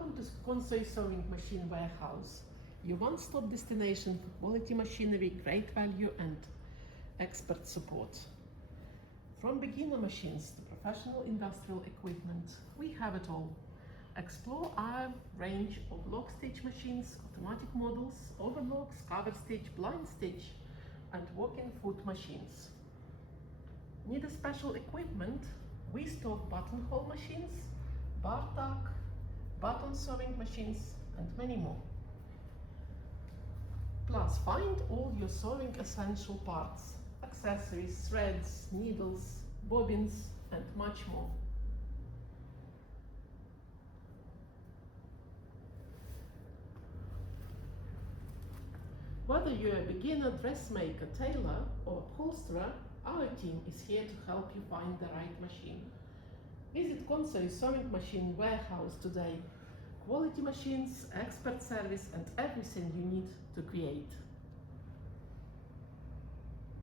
Welcome to Konsew Sewing Machine Warehouse, your one-stop destination for quality machinery, great value and expert support. From beginner machines to professional industrial equipment, we have it all. Explore our range of lockstitch machines, automatic models, overlocks, cover stitch, blind stitch and walk-in foot machines. Need a special equipment? We stock buttonhole machines, bar tack, button sewing machines and many more. Plus find all your sewing essential parts, accessories, threads, needles, bobbins and much more. Whether you're a beginner, dressmaker, tailor or upholsterer, our team is here to help you find the right machine. Visit Konsew Sewing Machine Warehouse today. Quality machines, expert service and everything you need to create.